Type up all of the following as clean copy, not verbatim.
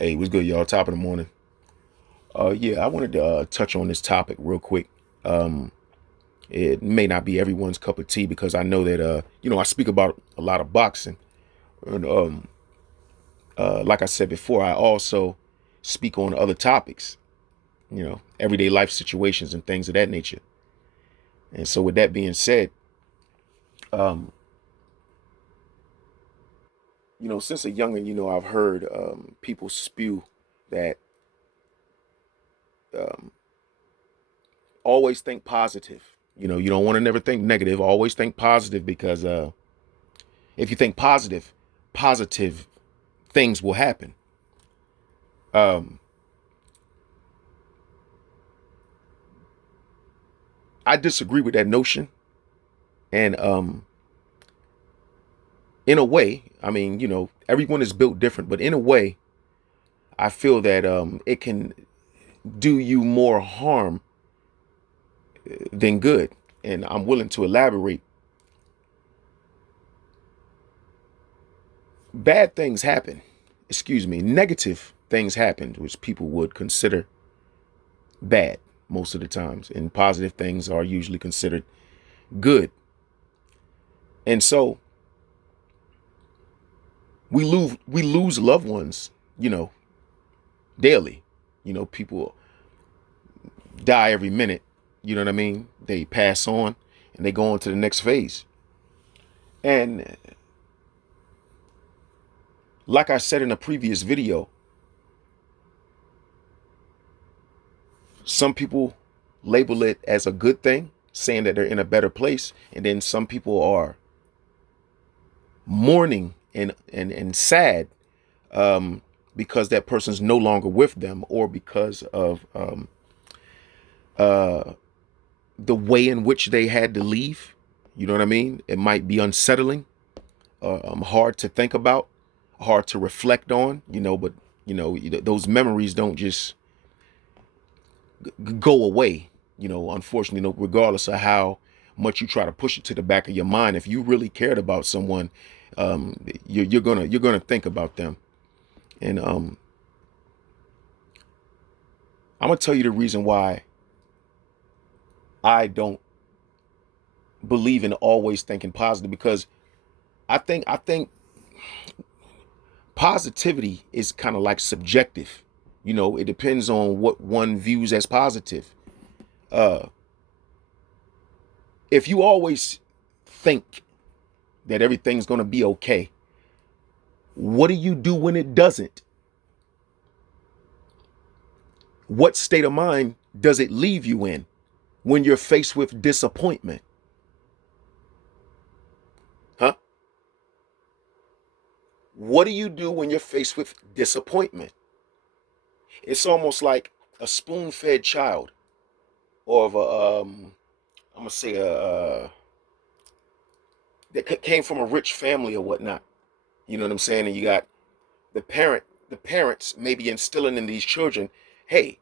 Hey, what's good, y'all? Top of the morning. Yeah, I wanted to touch on this topic real quick. Um, it may not be everyone's cup of tea because I know that I speak about a lot of boxing, and like I said before, I also speak on other topics, everyday life situations and things of that nature. And so, with that being said, um, since a youngin, I've heard people spew that um, always think positive. You don't want to never think negative. Always think positive because if you think positive, positive things will happen. Um, I disagree with that notion, and in a way, I mean, everyone is built different, but in a way, I feel that it can do you more harm than good, and I'm willing to elaborate. Bad things happen. Excuse me, negative things happen, which people would consider bad most of the times, and positive things are usually considered good. And so we lose loved ones, daily. People die every minute. You know what I mean? They pass on and they go on to the next phase. And like I said in a previous video, some people label it as a good thing, saying that they're in a better place, and then some people are mourning and sad because that person's no longer with them, or because of uh, the way in which they had to leave. You know what I mean? It might be unsettling, hard to think about, hard to reflect on. But those memories don't just go away. Unfortunately, regardless of how much you try to push it to the back of your mind, if you really cared about someone, you're gonna think about them. And I'm gonna tell you the reason why I don't believe in always thinking positive, because I think positivity is kind of like subjective. It depends on what one views as positive. Uh, if you always think that everything's going to be okay, what do you do when it doesn't? What state of mind does it leave you in when you're faced with disappointment? Huh? What do you do when you're faced with disappointment? It's almost like a spoon-fed child, or of I'm gonna say that came from a rich family or whatnot. You know what I'm saying? And you got the parents maybe instilling in these children, hey,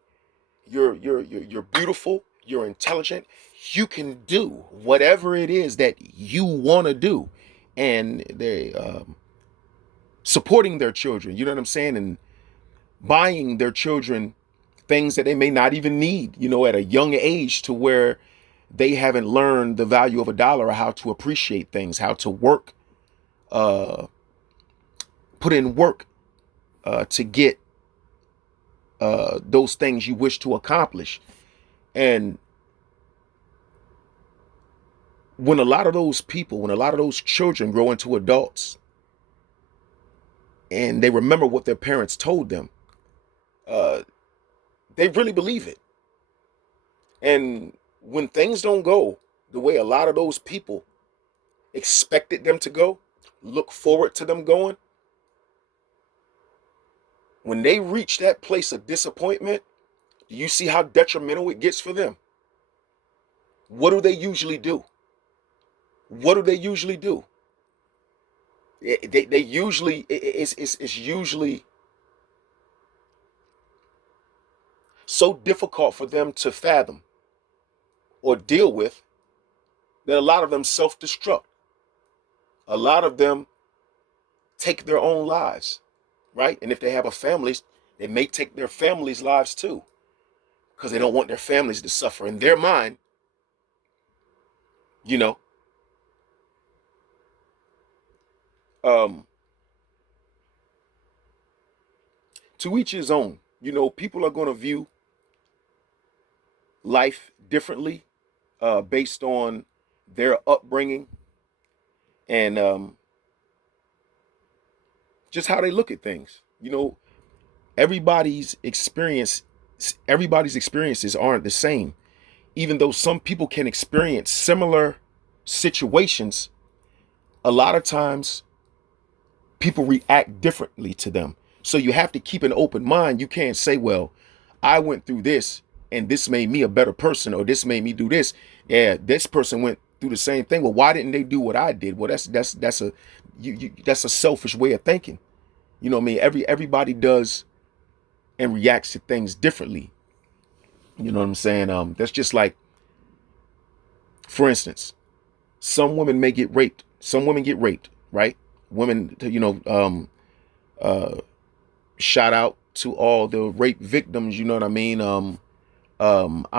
you're beautiful, you're intelligent, you can do whatever it is that you want to do, and they supporting their children. You know what I'm saying? And buying their children things that they may not even need. At a young age, to where they haven't learned the value of a dollar, or how to appreciate things, how to work, uh, put in work to get those things you wish to accomplish. And when a lot of those children grow into adults and they remember what their parents told them, uh, they really believe it. And when things don't go the way a lot of those people expected them to go, look forward to them going, when they reach that place of disappointment, do you see how detrimental it gets for them? What do they usually do? What do they usually do? They usually it's usually so difficult for them to fathom or deal with that a lot of them self-destruct. A lot of them take their own lives, right? And if they have a family, They may take their families' lives too, because they don't want their families to suffer. In their mind, you know, um, to each his own. People are going to view life differently based on their upbringing and just how they look at things. Everybody's experience, everybody's experiences aren't the same. Even though some people can experience similar situations, a lot of times people react differently to them. So you have to keep an open mind. You can't say, well, I went through this and this made me a better person, or this made me do this. Yeah, this person went through the same thing. Well, why didn't they do what I did? Well, that's a selfish way of thinking. You know what I mean? Everybody does and reacts to things differently. You know what I'm saying? That's just like, for instance, some women may get raped. Some women get raped, right? Women, shout out to all the rape victims. You know what I mean? I'm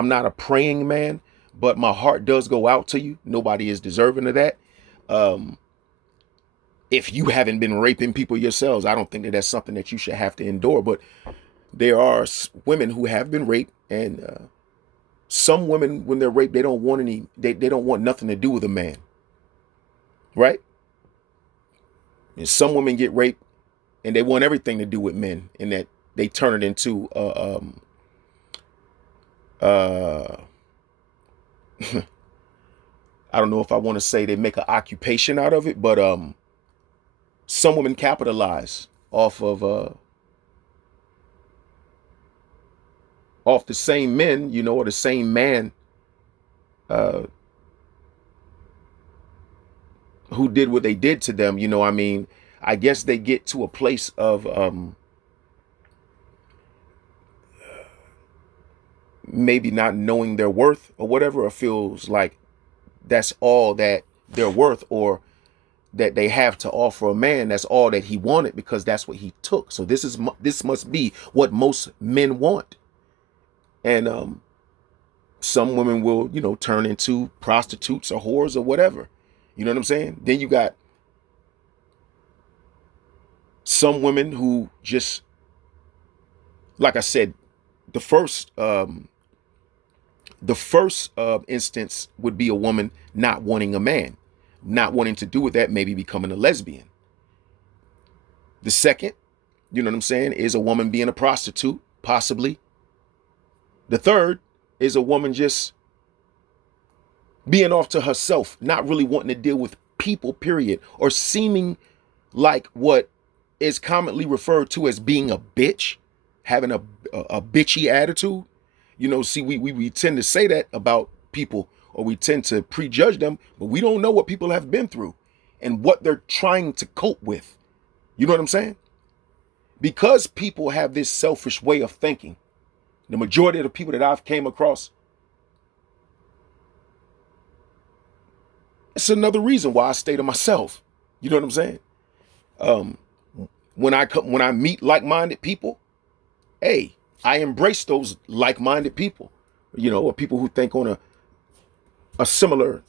not a praying man, but my heart does go out to you. Nobody is deserving of that. Um, if you haven't been raping people yourselves, I don't think that that's something that you should have to endure. But there are women who have been raped, and some women, when they're raped, they don't want they don't want nothing to do with a man, right? And some women get raped and they want everything to do with men, and that they turn it into I don't know if I want to say they make an occupation out of it, but some women capitalize off the same men, or the same man uh who did what they did to them. I mean, I guess they get to a place of maybe not knowing their worth or whatever, or feels like that's all that they're worth, or that they have to offer a man. That's all that he wanted, because that's what he took. So this must be what most men want. And some women will, turn into prostitutes or whores or whatever. You know what I'm saying? Then you got some women who just, like I said, the first instance would be a woman not wanting a man, not wanting to do with that, maybe becoming a lesbian. The second, you know what I'm saying, is a woman being a prostitute, possibly. The third is a woman just being off to herself, not really wanting to deal with people, period, or seeming like what is commonly referred to as being a bitch, having a bitchy attitude. See, we tend to say that about people, or we tend to prejudge them, but we don't know what people have been through and what they're trying to cope with. You know what I'm saying? Because people have this selfish way of thinking, the majority of the people that I've came across, it's another reason why I stay to myself. You know what I'm saying? Um, when I meet like-minded people, hey, I embrace those like-minded people, or people who think on a similar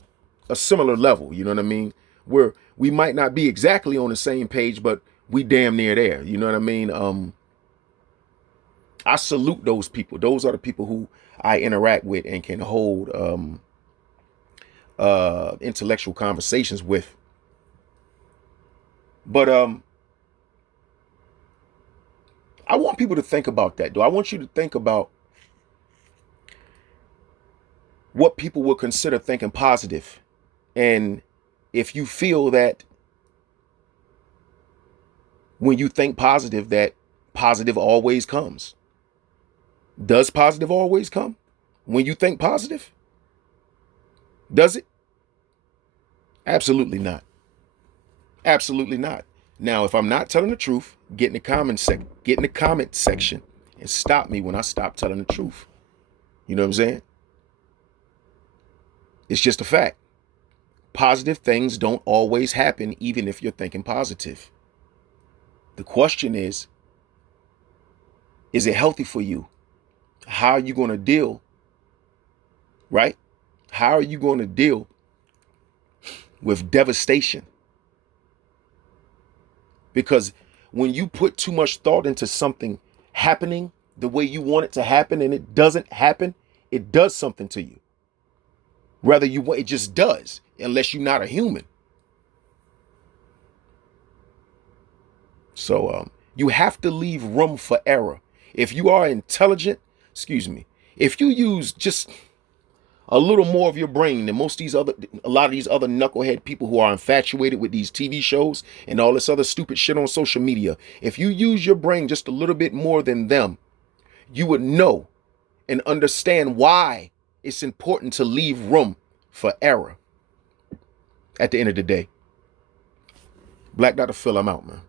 level. You know what I mean? Where we might not be exactly on the same page, but we damn near there. You know what I mean? I salute those people. Those are the people who I interact with and can hold intellectual conversations with. But I want people to think about that, though. I want you to think about what people will consider thinking positive. And if you feel that when you think positive, that positive always comes. Does positive always come when you think positive? Does it? Absolutely not. Absolutely not. Now, if I'm not telling the truth, get in the comment section and stop me when I stop telling the truth. You know what I'm saying? It's just a fact. Positive things don't always happen, even if you're thinking positive. The question is, Is it healthy for you? How are you going to deal, right? How are you going to deal with devastation? Because when you put too much thought into something happening the way you want it to happen and it doesn't happen, it does something to you. Whether you want, it just does, unless you're not a human. So you have to leave room for error. If you are intelligent, excuse me, if you use just a little more of your brain than a lot of these other knucklehead people who are infatuated with these TV shows and all this other stupid shit on social media, if you use your brain just a little bit more than them, you would know and understand why it's important to leave room for error. At the end of the day, Black Dr. Phil, I'm out, man.